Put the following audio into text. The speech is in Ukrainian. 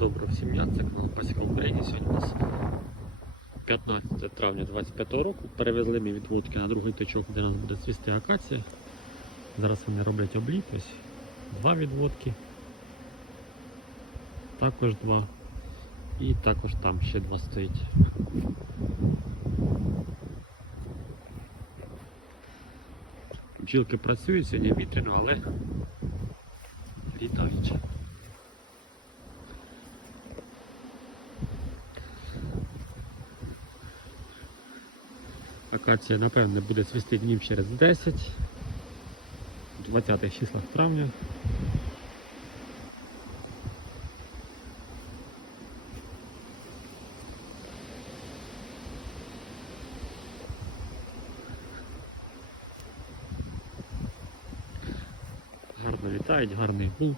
Доброго всім дня, це канал Пасіка Україні. Сьогодні у нас 15 травня 25 року. Перевезли ми відводки на другий точок, де нас буде цвісти акація. Зараз вони роблять обліт. Ось два відводки. Також два. І також там ще два стоїть. Бджілки працюють сьогодні вітряно, але літають. Акація, напевне, буде цвісти днів через 10, 20 числах травня. Гарно літають, гарний гул.